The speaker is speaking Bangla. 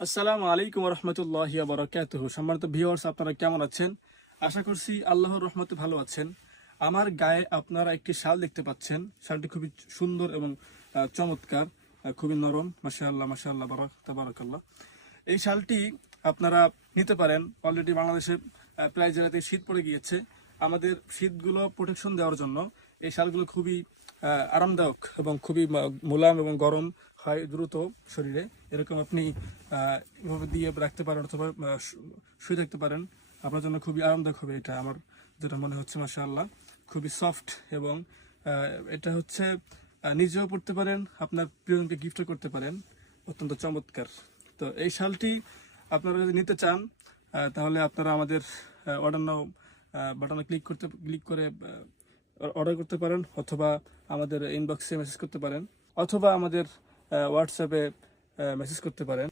আসসালামু আলাইকুম রহমতুল্লাহি বারাকাতুহু। সম্মানিত ভিউয়ার্স, আপনারা কেমন আছেন? আশা করছি আল্লাহর রহমতে ভালো আছেন। আমার গায়ে আপনারা একটি শাল দেখতে পাচ্ছেন। শালটি খুবই সুন্দর এবং চমৎকার, খুবই নরম। মাশাআল্লাহ মাশাআল্লাহ, তাবারাকাল্লাহ। এই শালটি আপনারা নিতে পারেন। অলরেডি বাংলাদেশে প্রায় জায়গাতে শীত পড়ে গিয়েছে। আমাদের শীতগুলো প্রোটেকশন দেওয়ার জন্য এই শালগুলো খুবই আরামদায়ক এবং খুবই মোলায়েম এবং গরম হয় দ্রুত শরীরে। এরকম আপনি এভাবে দিয়ে রাখতে পারেন অথবা শুয়ে থাকতে পারেন। আপনার জন্য খুবই আরামদায়ক হবে। এটা আমার যেটা মনে হচ্ছে, মাশাআল্লাহ, খুবই সফট এবং এটা হচ্ছে নিজেও পড়তে পারেন, আপনার প্রিয়জনকে গিফটও করতে পারেন। অত্যন্ত চমৎকার। তো এই শালটি আপনারা যদি নিতে চান তাহলে আপনারা আমাদের অর্ডার নাও বাটনে ক্লিক করে অর্ডার করতে পারেন, অথবা আমাদের ইনবক্সে মেসেজ করতে পারেন, অথবা আমাদের হোয়াটসঅ্যাপে মেসেজ করতে পারেন।